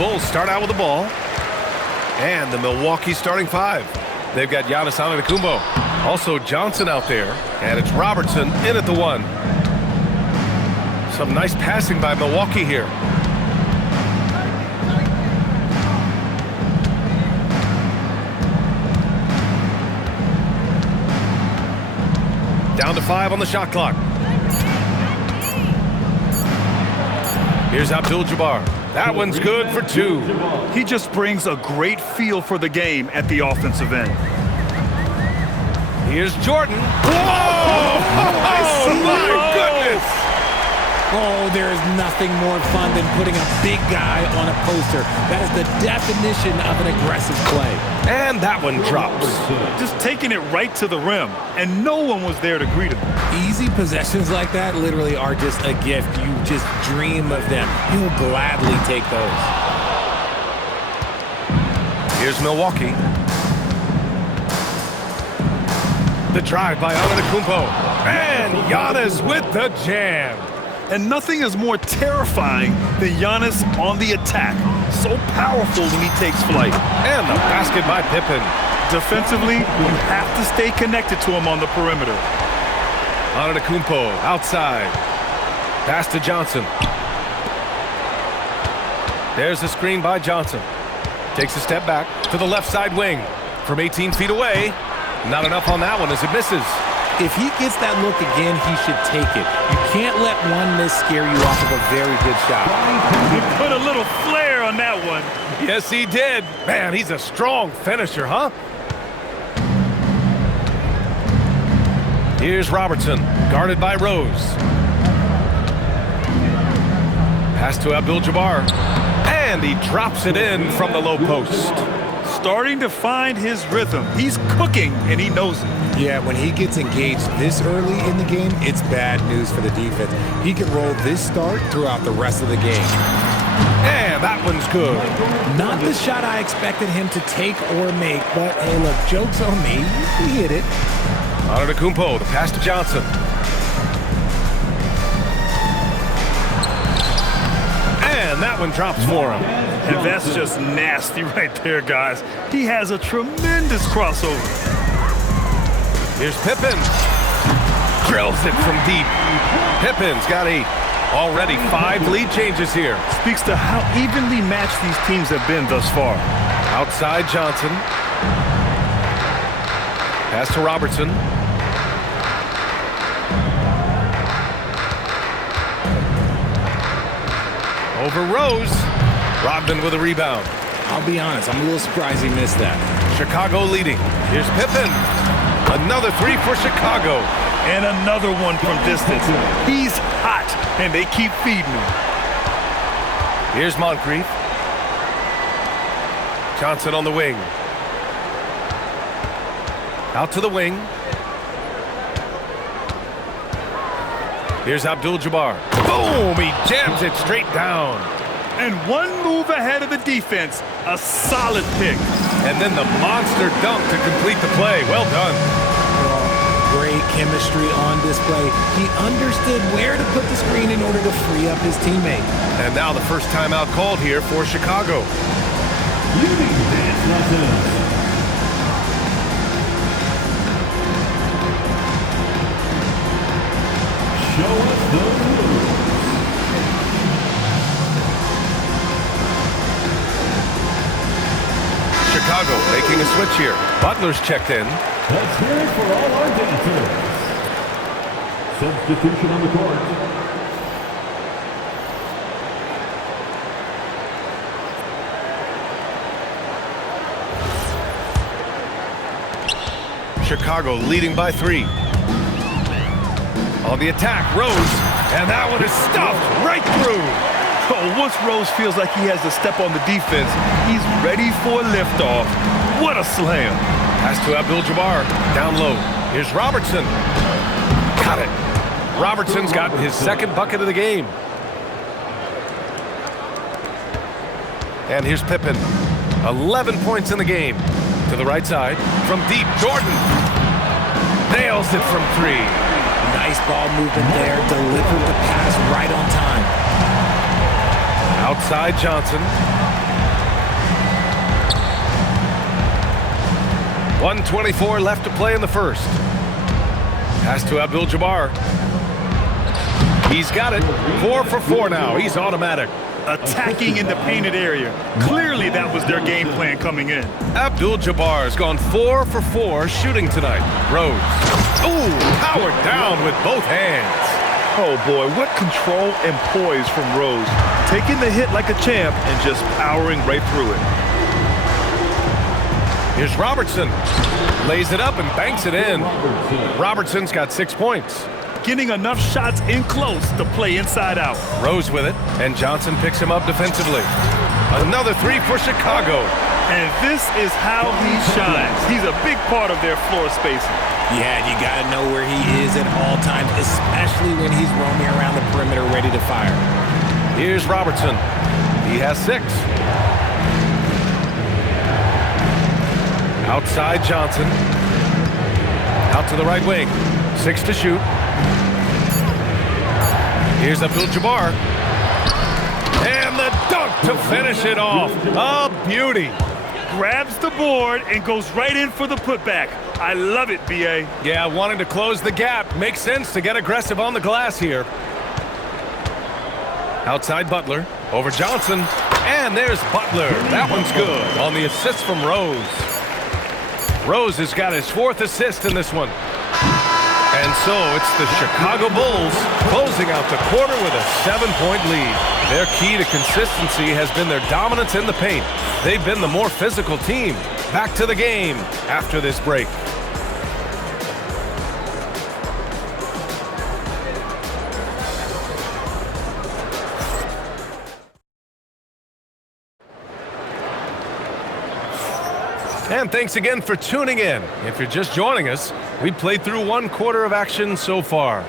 Bulls start out with the ball. And the Milwaukee starting five. They've got Giannis Antetokounmpo. Also Johnson out there. And it's Robertson in at the one. Some nice passing by Milwaukee here. Down to 5 on the shot clock. Here's Abdul-Jabbar. That one's good for 2. He just brings a great feel for the game at the offensive end. Here's Jordan. Whoa! Oh, my goodness! Oh, there is nothing more fun than putting a big guy on a poster. That is the definition of an aggressive play. And that one drops. Just taking it right to the rim, and no one was there to greet him. Easy possessions like that literally are just a gift. You just dream of them. He'll gladly take those. Here's Milwaukee. The drive by Antetokounmpo. And Giannis with the jam. And nothing is more terrifying than Giannis on the attack. So powerful when he takes flight. And the basket by Pippen. Defensively, you have to stay connected to him on the perimeter. Antetokounmpo outside. Pass to Johnson. There's the screen by Johnson. Takes a step back to the left side wing. From 18 feet away. Not enough on that one as it misses. If he gets that look again, he should take it. You can't let one miss scare you off of a very good shot. He put a little flair on that one. Yes, he did. Man, he's a strong finisher, huh? Here's Robertson, guarded by Rose. Pass to Abdul-Jabbar. And he drops it in from the low post. Starting to find his rhythm. He's cooking, and he knows it. Yeah, when he gets engaged this early in the game, it's bad news for the defense. He can roll this start throughout the rest of the game. And that one's good. Not the shot I expected him to take or make, but hey, look, joke's on me. He hit it. Antetokounmpo, the pass to Johnson. And that one drops for him. And that's just nasty right there, guys. He has a tremendous crossover. Here's Pippen. Drills it from deep. Pippen's got already 5 lead changes here. Speaks to how evenly matched these teams have been thus far. Outside Johnson. Pass to Robertson. Over Rose. Rodman with a rebound. I'll be honest, I'm a little surprised he missed that. Chicago leading. Here's Pippen. Another 3 for Chicago. And another one from distance. He's hot, and they keep feeding him. Here's Moncrief. Johnson on the wing. Out to the wing. Here's Abdul-Jabbar. Boom! He jams it straight down. And one move ahead of the defense. A solid pick. And then the monster dunk to complete the play. Well done. Great chemistry on display. He understood where to put the screen in order to free up his teammate. And now the first timeout called here for Chicago. Show us the rules. Chicago making a switch here. Butler's checked in. Let's hear it for all our dancers. Substitution on the court. Chicago leading by 3. On the attack, Rose. And that one is stuffed right through. Oh, once Rose feels like he has to step on the defense, he's ready for a liftoff. What a slam. Pass to Abdul-Jabbar. Down low. Here's Robertson. Got it. Robertson's gotten his second bucket of the game. And here's Pippen. 11 points in the game. To the right side. From deep, Jordan. Nails it from 3. Nice ball movement there. Delivered the pass right on time. Outside Johnson. 1:24 left to play in the first. Pass to Abdul-Jabbar. He's got it. 4 for 4 now. He's automatic. Attacking in the painted area. Clearly that was their game plan coming in. Abdul-Jabbar has gone 4 for 4 shooting tonight. Rose. Ooh, powered down with both hands. Oh boy, what control and poise from Rose. Taking the hit like a champ and just powering right through it. Here's Robertson. Lays it up and banks it in. Robertson's got 6 points. Getting enough shots in close to play inside out. Rose with it, and Johnson picks him up defensively. Another 3 for Chicago. And this is how he shines. He's a big part of their floor spacing. Yeah, you got to know where he is at all times, especially when he's roaming around the perimeter ready to fire. Here's Robertson. He has 6. Outside Johnson. Out to the right wing. 6 to shoot. Here's Abdul-Jabbar. And the dunk to finish it off. A beauty. Grabs the board and goes right in for the putback. I love it, B.A. Yeah, wanting to close the gap. Makes sense to get aggressive on the glass here. Outside Butler. Over Johnson. And there's Butler. That one's good on the assist from Rose. Rose has got his 4th assist in this one. And so it's the Chicago Bulls closing out the quarter with a 7-point lead. Their key to consistency has been their dominance in the paint. They've been the more physical team. Back to the game after this break. And thanks again for tuning in. If you're just joining us, we played through 1 quarter of action so far.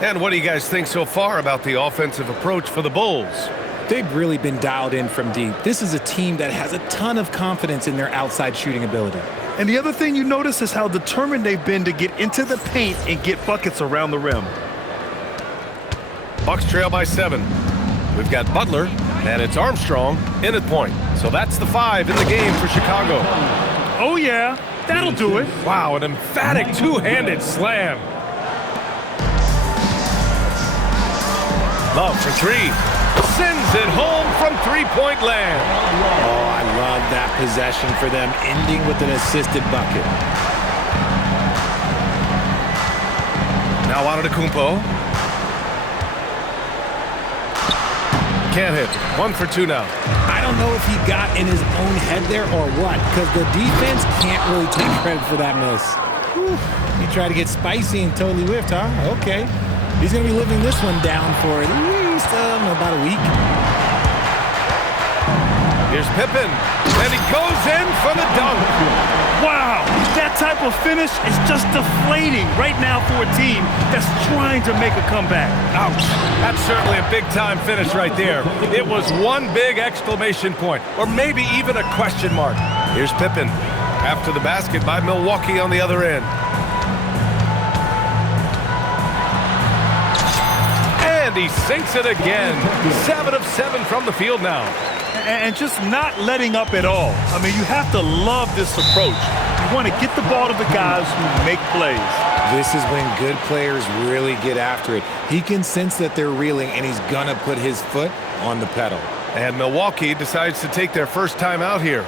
And what do you guys think so far about the offensive approach for the Bulls? They've really been dialed in from deep. This is a team that has a ton of confidence in their outside shooting ability. And the other thing you notice is how determined they've been to get into the paint and get buckets around the rim. Bucks trail by 7. We've got Butler, and it's Armstrong in at point. So that's the 5 in the game for Chicago. Oh, yeah. That'll do it. Wow, an emphatic 2-handed slam. Love for 3. Sends it home from 3-point land. Oh, I love that possession for them, ending with an assisted bucket. Now Antetokounmpo. Can't hit. 1 for 2 now. I don't know if he got in his own head there or what, because the defense can't really take credit for that miss. Whew. He tried to get spicy and totally whiffed, huh? Okay. He's going to be living this one down for at least about a week. Here's Pippen, and he goes in for the dunk. Wow, that type of finish is just deflating right now for a team that's trying to make a comeback. Ouch. That's certainly a big-time finish right there. It was one big exclamation point, or maybe even a question mark. Here's Pippen, after the basket by Milwaukee on the other end. And he sinks it again. 7 of 7 from the field now. And just not letting up at all. I mean, you have to love this approach. You want to get the ball to the guys who make plays. This is when good players really get after it. He can sense that they're reeling, and he's going to put his foot on the pedal. And Milwaukee decides to take their first time out here.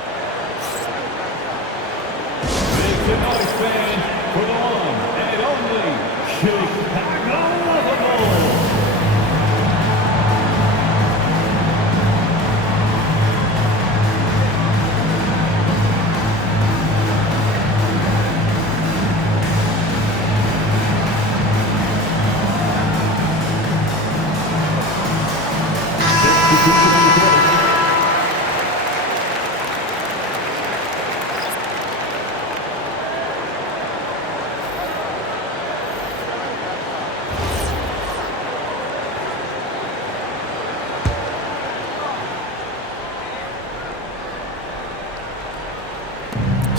For the one and only Chicago Bulls.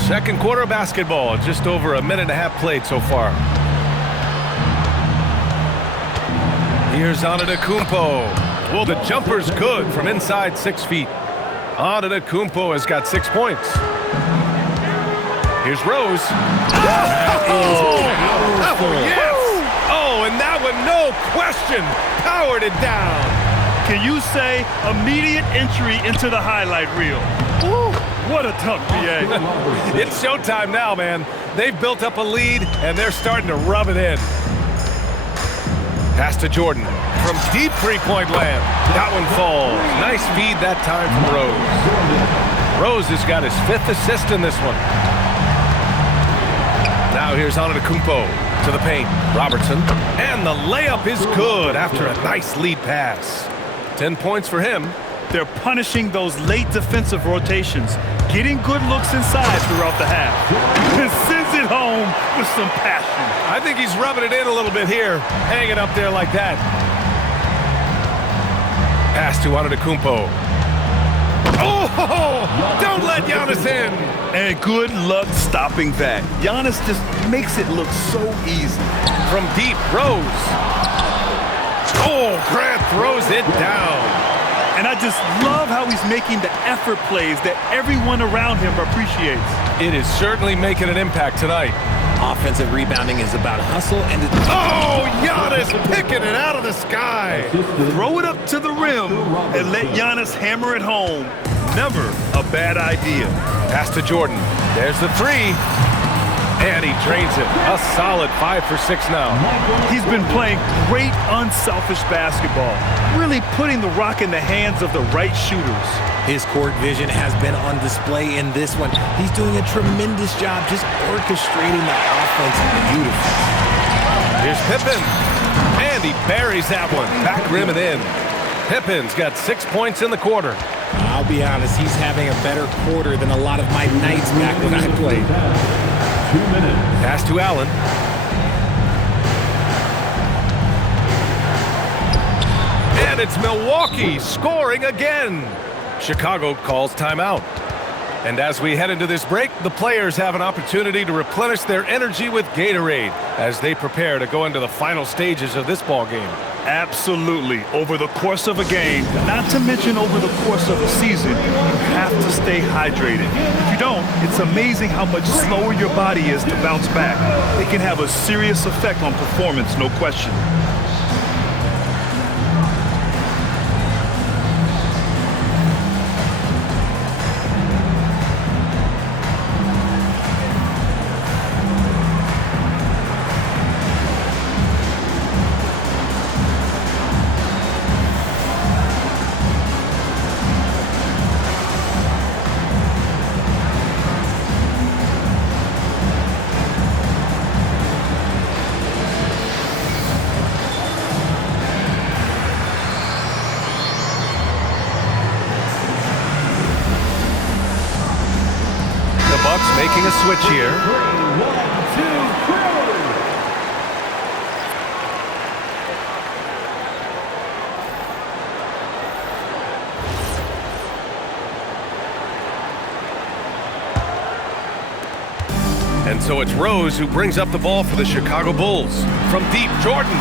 Second quarter of basketball, just over a minute and a half played so far. Here's Antetokounmpo. Well, the jumper's good from inside 6 feet. Antetokounmpo has got 6 points. Here's Rose. Yes! Oh, and that one, no question, powered it down. Can you say immediate entry into the highlight reel? Woo, what a dunk, BA. It's showtime now, man. They've built up a lead, and they're starting to rub it in. Pass to Jordan from deep three-point land. That one falls. Nice feed that time from Rose. Rose has got his 5th assist in this one. Now here's Antetokounmpo to the paint. Robertson. And the layup is good after a nice lead pass. 10 points for him. They're punishing those late defensive rotations, getting good looks inside throughout the half. And sends it home with some passion. I think he's rubbing it in a little bit here, hanging up there like that. Pass to Antetokounmpo. Oh, don't let Giannis in. And good luck stopping that. Giannis just makes it look so easy. From deep, Rose. Oh, Grant throws it down. And I just love how he's making the effort plays that everyone around him appreciates. It is certainly making an impact tonight. Offensive rebounding is about hustle and... Oh, Giannis picking it out of the sky. Throw it up to the rim and let Giannis hammer it home. Never a bad idea. Pass to Jordan. There's the three. And he drains it. A solid 5 for 6 now. He's been playing great, unselfish basketball, really putting the rock in the hands of the right shooters. His court vision has been on display in this one. He's doing a tremendous job just orchestrating the offense beautifully. Here's Pippen. And he buries that one. Back rim and in. Pippen's got 6 points in the quarter. I'll be honest, he's having a better quarter than a lot of my nights back when I played. 2 minutes. Pass to Allen. And it's Milwaukee scoring again. Chicago calls timeout. And as we head into this break, the players have an opportunity to replenish their energy with Gatorade as they prepare to go into the final stages of this ball game. Absolutely. Over the course of a game, not to mention over the course of a season, you have to stay hydrated. If you don't, it's amazing how much slower your body is to bounce back. It can have a serious effect on performance, no question. Bucks making a switch here. 1, 2, 3. And so it's Rose who brings up the ball for the Chicago Bulls. From deep, Jordan.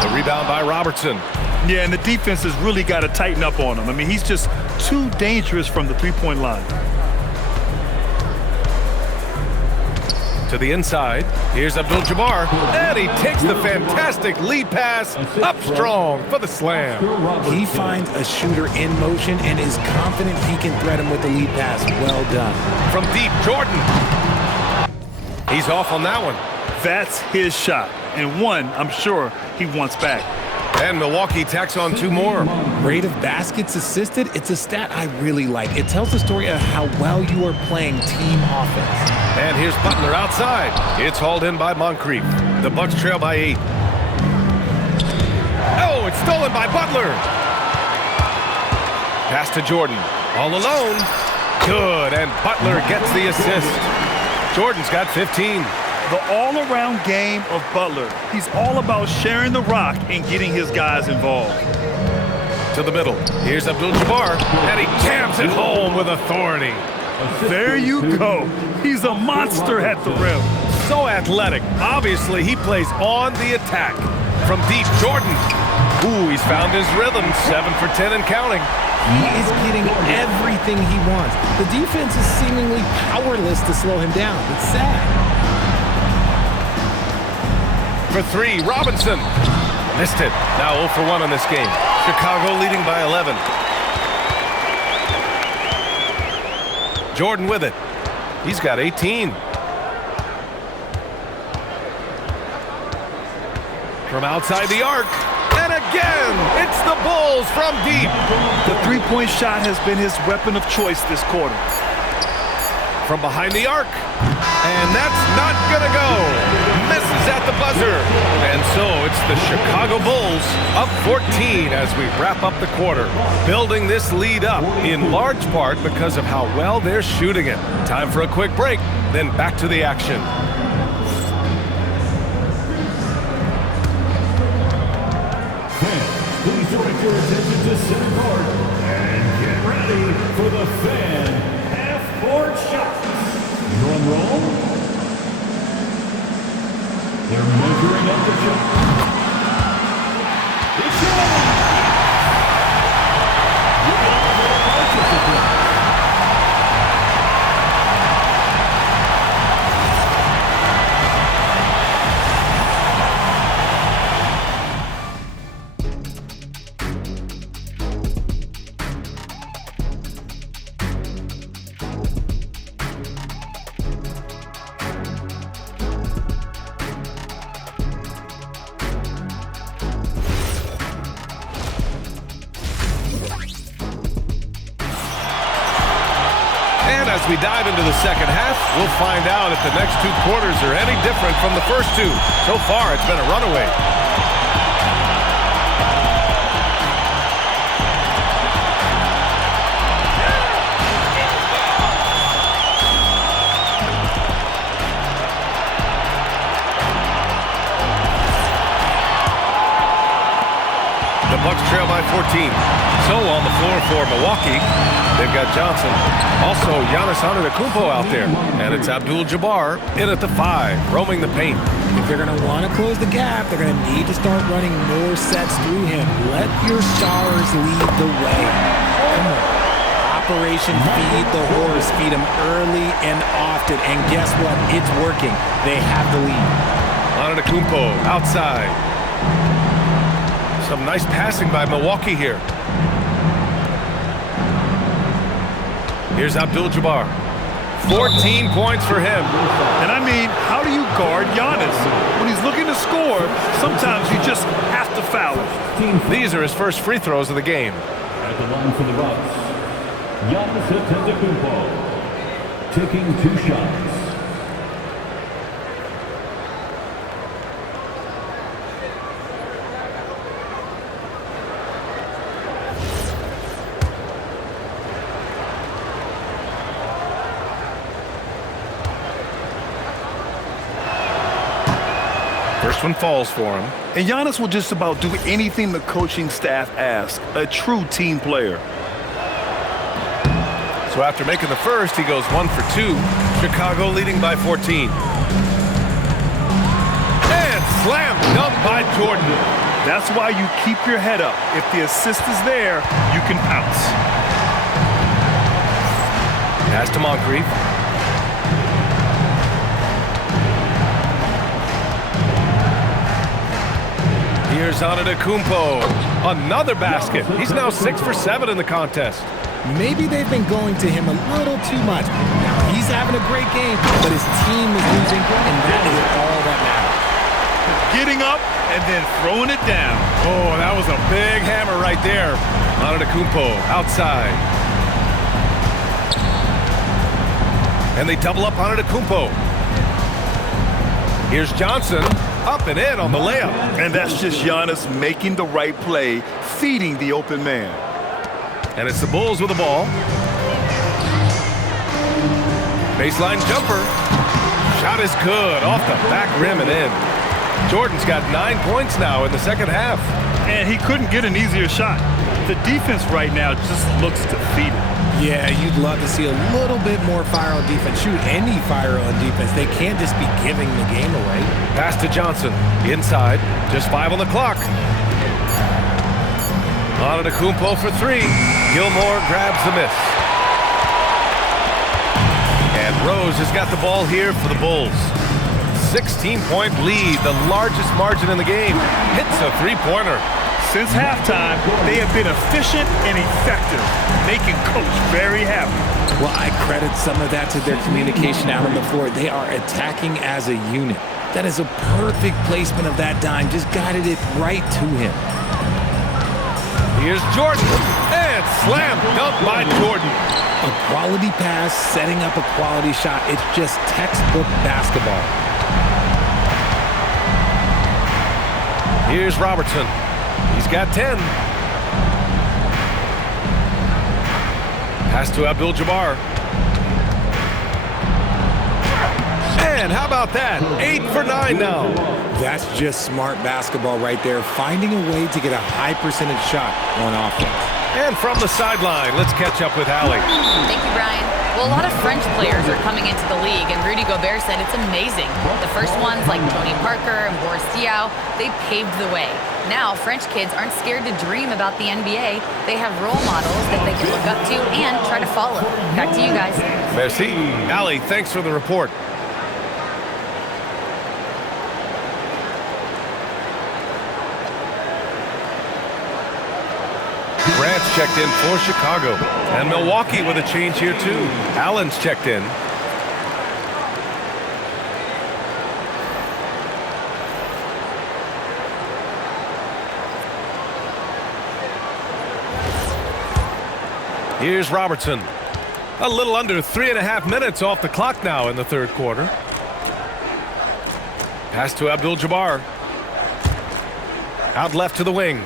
The rebound by Robertson. Yeah, and the defense has really got to tighten up on him. I mean, he's just too dangerous from the three-point line. To the inside, here's Abdul-Jabbar, and he takes the fantastic lead pass up strong for the slam. He finds a shooter in motion and is confident he can thread him with the lead pass. Well done. From deep, Jordan. He's off on that one. That's his shot, and one I'm sure he wants back. And Milwaukee tacks on 2 more. Rate of baskets assisted, it's a stat I really like. It tells the story of how well you are playing team offense. And here's Butler outside. It's hauled in by Moncrief. The Bucks trail by 8. Oh, it's stolen by Butler. Pass to Jordan. All alone. Good, and Butler gets the assist. Jordan's got 15. The all-around game of Butler. He's all about sharing the rock and getting his guys involved. To the middle. Here's Abdul-Jabbar, and he jams it home with authority. There you go. He's a monster at the rim. So athletic. Obviously, he plays on the attack. From deep, Jordan. Ooh, he's found his rhythm. 7 for 10 and counting. He is getting everything he wants. The defense is seemingly powerless to slow him down. It's sad. For 3, Robinson. Missed it. Now 0 for 1 on this game. Chicago leading by 11. Jordan with it. He's got 18. From outside the arc. And again, it's the Bulls from deep. The three-point shot has been his weapon of choice this quarter. From behind the arc. And that's not going to go. Misses at the buzzer. And so it's the Chicago Bulls up 14 as we wrap up the quarter. Building this lead up in large part because of how well they're shooting it. Time for a quick break, then back to the action. Please direct your attention to center court and get ready for the fan half-court shots. Drum roll. They're measuring up the shot. It's on! You're going to the march of the play. As we dive into the second half, we'll find out if the next 2 quarters are any different from the first 2. So far, it's been a runaway. The Bucks trail by 14. So on the floor for Milwaukee, they've got Johnson. Also, Giannis Antetokounmpo out there. And it's Abdul-Jabbar in at the 5, roaming the paint. If they're going to want to close the gap, they're going to need to start running more sets through him. Let your stars lead the way. Come on. Operation Feed the Horse. Feed him early and often. And guess what? It's working. They have the lead. Antetokounmpo outside. Some nice passing by Milwaukee here. Here's Abdul-Jabbar. 14 points for him. And I mean, how do you guard Giannis? When he's looking to score, sometimes you just have to foul him. These are his first free throws of the game. At the line for the Bucks, Giannis Antetokounmpo taking 2 shots. First one falls for him. And Giannis will just about do anything the coaching staff asks. A true team player. So after making the first, he goes 1 for 2. Chicago leading by 14. And slam dunk by Jordan. That's why you keep your head up. If the assist is there, you can pounce. Pass to Moncrief. Here's Antetokounmpo. Another basket. He's now 6 for 7 in the contest. Maybe they've been going to him a little too much. Now, he's having a great game, but his team is losing, and that is all that matters. Getting up and then throwing it down. Oh, that was a big hammer right there. Antetokounmpo outside. And they double up Antetokounmpo. Here's Johnson. Up and in on the layup. And that's just Giannis making the right play, feeding the open man. And it's the Bulls with the ball. Baseline jumper. Shot is good. Off the back rim and in. Jordan's got 9 points now in the second half. And he couldn't get an easier shot. The defense right now just looks defeated. Yeah, you'd love to see a little bit more fire on defense. Shoot, any fire on defense. They can't just be giving the game away. Pass to Johnson. Inside. Just 5 on the clock. Antetokounmpo for three. Gilmore grabs the miss. And Rose has got the ball here for the Bulls. 16-point lead, the largest margin in the game. Hits a three-pointer. Since halftime, they have been efficient and effective, making Coach very happy. Well, I credit some of that to their communication out on the floor. They are attacking as a unit. That is a perfect placement of that dime. Just guided it right to him. Here's Jordan. And slam dunk by Jordan. A quality pass, setting up a quality shot. It's just textbook basketball. Here's Robertson. He's got 10. Pass to Abdul-Jabbar. And how about that? 8 for 9 now. That's just smart basketball right there, finding a way to get a high percentage shot on offense. And from the sideline, let's catch up with Allie. Thank you, Brian. Well, a lot of French players are coming into the league, and Rudy Gobert said it's amazing. The first ones, like Tony Parker and Boris Diaw, they paved the way. Now, French kids aren't scared to dream about the NBA. They have role models that they can look up to and try to follow. Back to you guys. Merci. Allie, thanks for the report. Grant's checked in for Chicago. And Milwaukee with a change here, too. Allen's checked in. Here's Robertson. A little under 3.5 minutes off the clock now in the third quarter. Pass to Abdul-Jabbar. Out left to the wing.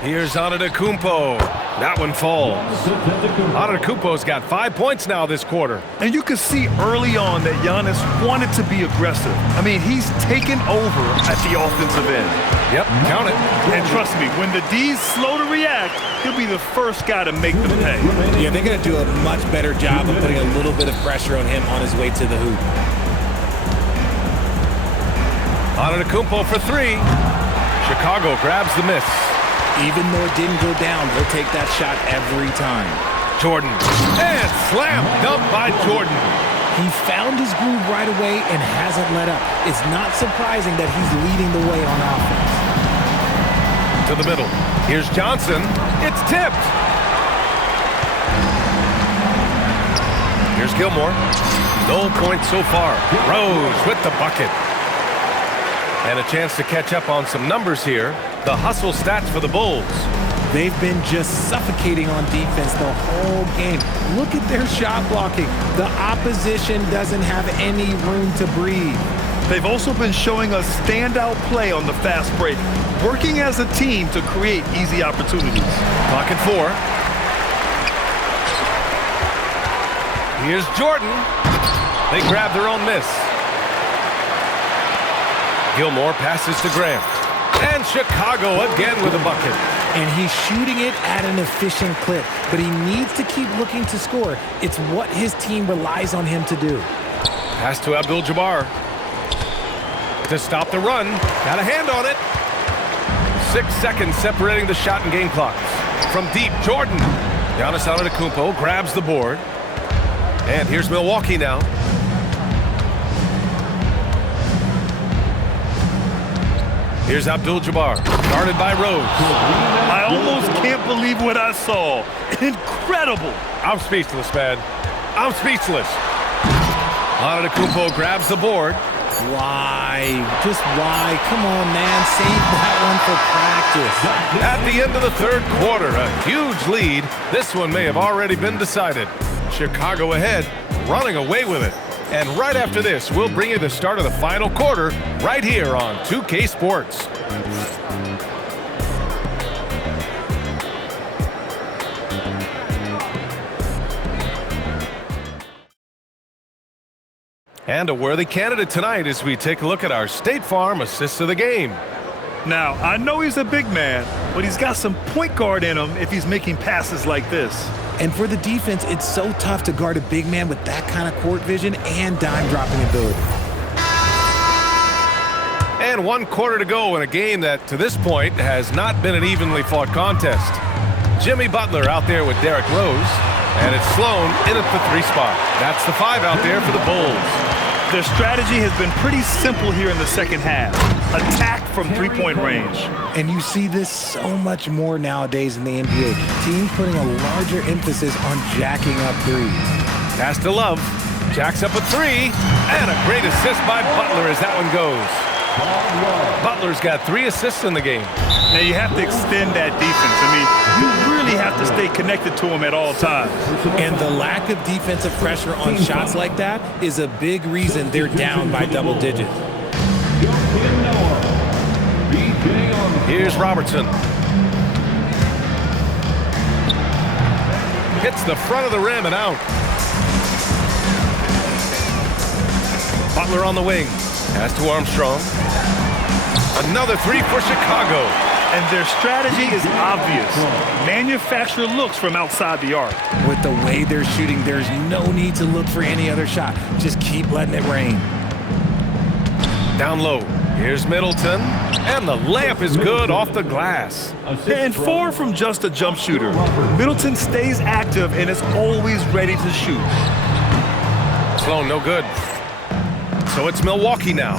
Here's Antetokounmpo. That one falls. Antetokounmpo's got 5 points now this quarter. And you can see early on that Giannis wanted to be aggressive. I mean, he's taken over at the offensive end. Yep, count it. And trust me, when the D's slow to react, he'll be the first guy to make them pay. Yeah, they're going to do a much better job of putting a little bit of pressure on him on his way to the hoop. Antetokounmpo for three. Chicago grabs the miss. Even though it didn't go down, he'll take that shot every time. Jordan. And slam dunk by Jordan. He found his groove right away and hasn't let up. It's not surprising that he's leading the way on offense. To the middle. Here's Johnson. It's tipped. Here's Gilmore. No points so far. Rose with the bucket. And a chance to catch up on some numbers here. The hustle stats for the Bulls. They've been just suffocating on defense the whole game. Look at their shot blocking. The opposition doesn't have any room to breathe. They've also been showing us standout play on the fast break, working as a team to create easy opportunities. Clock at 4. Here's Jordan. They grab their own miss. Gilmore passes to Grant. And Chicago again with a bucket. And he's shooting it at an efficient clip, but he needs to keep looking to score. It's what his team relies on him to do. Pass to Abdul-Jabbar. To stop the run. Got a hand on it. 6 seconds separating the shot and game clocks. From deep, Jordan. Giannis Antetokounmpo grabs the board. And here's Milwaukee now. Here's Abdul-Jabbar, guarded by Rose. I almost can't believe what I saw. Incredible. I'm speechless, man. I'm speechless. Antetokounmpo grabs the board. Why? Just why? Come on, man. Save that one for practice. At the end of the third quarter, a huge lead. This one may have already been decided. Chicago ahead, running away with it. And right after this, we'll bring you the start of the final quarter right here on 2K Sports. And a worthy candidate tonight as we take a look at our State Farm assists of the game. Now, I know he's a big man, but he's got some point guard in him if he's making passes like this. And for the defense, it's so tough to guard a big man with that kind of court vision and dime dropping ability. And 1 quarter to go in a game that, to this point, has not been an evenly fought contest. Jimmy Butler out there with Derrick Rose, and it's Sloan in at the 3 spot. That's the 5 out there for the Bulls. Their strategy has been pretty simple here in the second half. Attack from 3-point range. And you see this so much more nowadays in the NBA. Teams putting a larger emphasis on jacking up threes. Pass to Love. Jacks up a 3. And a great assist by Butler as that one goes. Butler's got 3 assists in the game. Now you have to extend that defense. I mean, you really have to stay connected to him at all times. And the lack of defensive pressure on shots like that is a big reason they're down by double digits. Here's Robertson. Hits the front of the rim and out. Butler on the wing. Pass to Armstrong. Another 3 for Chicago. And their strategy is obvious. Manufacture looks from outside the arc. With the way they're shooting, there's no need to look for any other shot. Just keep letting it rain. Down low. Here's Middleton. And the layup is good off the glass. And far from just a jump shooter, Middleton stays active and is always ready to shoot. Sloan, no good. So it's Milwaukee now.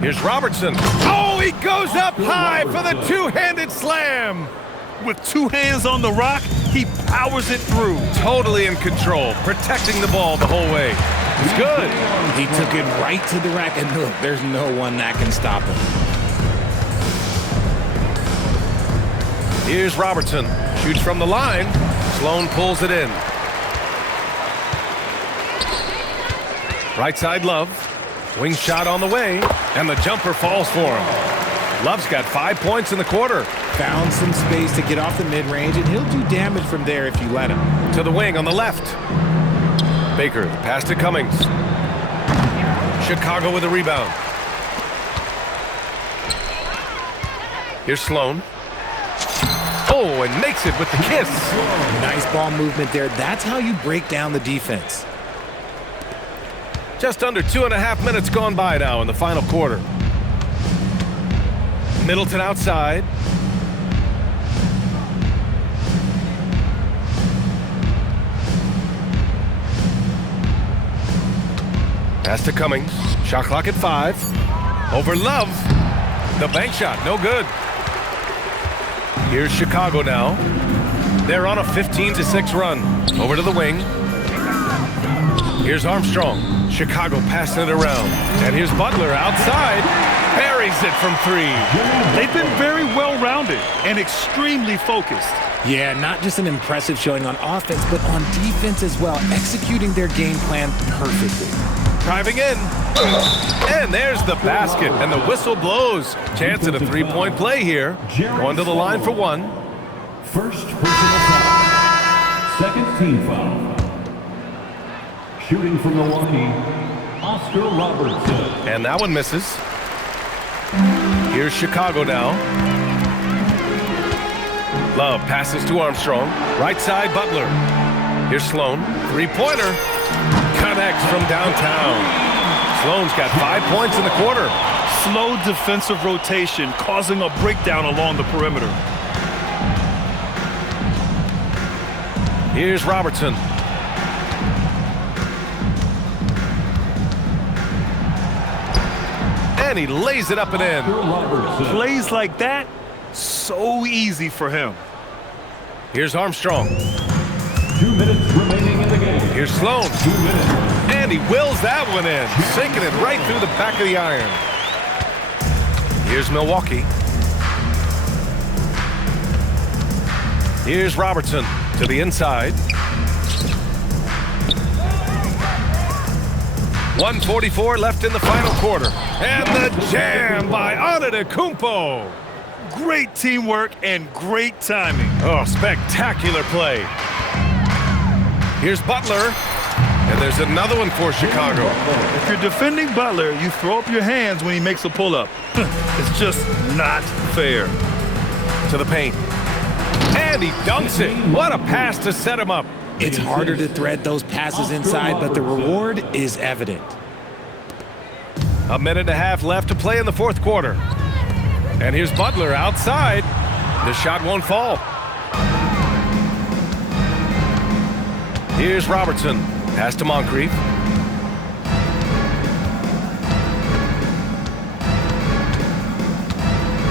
Here's Robertson. Oh, he goes up high for the 2-handed slam. With 2 hands on the rock, he powers it through. Totally in control, protecting the ball the whole way. It's good. He took it right to the rack, and look, there's no one that can stop him. Here's Robertson. Shoots from the line. Sloan pulls it in. Right side, Love. Wing shot on the way, and the jumper falls for him. Love's got 5 points in the quarter. Found some space to get off the mid-range, and he'll do damage from there if you let him. To the wing on the left. Baker, pass to Cummings. Chicago with a rebound. Here's Sloan. Oh, and makes it with the kiss. Nice ball movement there. That's how you break down the defense. Just under 2.5 minutes gone by now in the final quarter. Middleton outside. Pass to Cummings. Shot clock at 5. Over Love. The bank shot, no good. Here's Chicago now. They're on a 15-6 run. Over to the wing. Here's Armstrong. Chicago passing it around. And here's Butler outside. Buries it from 3. They've been very well-rounded and extremely focused. Yeah, not just an impressive showing on offense, but on defense as well, executing their game plan perfectly. Driving in. And there's the basket. And the whistle blows. Chance at a 3-point play here. Going to the line for 1. First personal foul. Second team foul. Shooting from Milwaukee, Oscar Robertson. And that one misses. Here's Chicago now. Love passes to Armstrong. Right side, Butler. Here's Sloan. 3-pointer. Connects from downtown. Sloan's got 5 points in the quarter. Slow defensive rotation causing a breakdown along the perimeter. Here's Robertson. And he lays it up and in. Plays like that, so easy for him. Here's Armstrong. 2 minutes remaining in the game. Here's Sloan. 2 minutes. And he wills that one in, sinking it right through the back of the iron. Here's Milwaukee. Here's Robertson to the inside. 1:44 left in the final quarter. And the jam by Antetokounmpo. Great teamwork and great timing. Oh, spectacular play. Here's Butler. And there's another one for Chicago. If you're defending Butler, you throw up your hands when he makes a pull-up. It's just not fair. To the paint. And he dunks it. What a pass to set him up. It's harder to thread those passes inside, but the reward is evident. A minute and a half left to play in the fourth quarter. And here's Butler outside. The shot won't fall. Here's Robertson. Pass to Moncrief.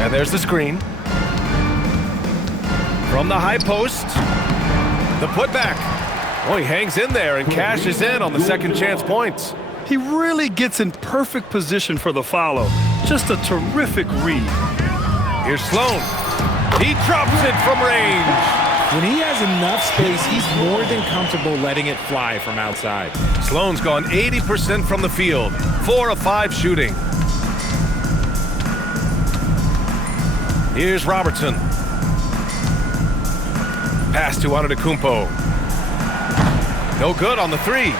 And there's the screen. From the high post. The putback. Oh, he hangs in there and cashes in on the second chance points. He really gets in perfect position for the follow. Just a terrific read. Here's Sloan. He drops it from range. When he has enough space, he's more than comfortable letting it fly from outside. Sloan's gone 80% from the field. 4 of 5 shooting. Here's Robertson. Pass to Antetokounmpo. No good on the 3.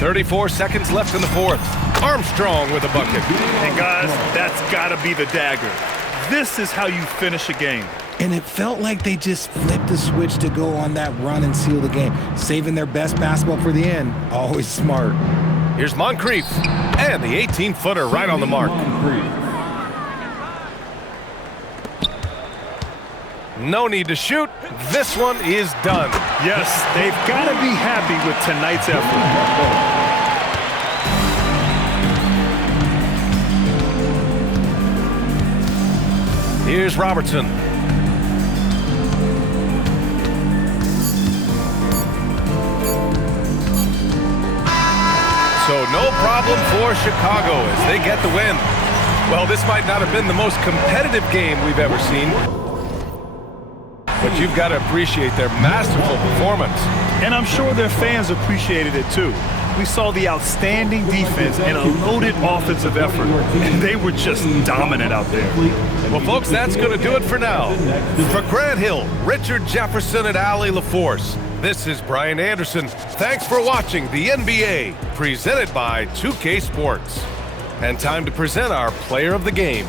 34 seconds left in the fourth. Armstrong with a bucket. And guys, that's gotta be the dagger. This is how you finish a game. And it felt like they just flipped the switch to go on that run and seal the game. Saving their best basketball for the end. Always smart. Here's Moncrief. And the 18-footer right on the mark. No need to shoot. This one is done. Yes, they've got to be happy with tonight's effort. Here's Robertson. So no problem for Chicago as they get the win. Well, this might not have been the most competitive game we've ever seen, but you've got to appreciate their masterful performance. And I'm sure their fans appreciated it too. We saw the outstanding defense and a loaded offensive effort, and they were just dominant out there. Well, folks, that's going to do it for now. For Grant Hill, Richard Jefferson, and Allie LaForce, this is Brian Anderson. Thanks for watching the NBA, presented by 2K Sports. And time to present our player of the game.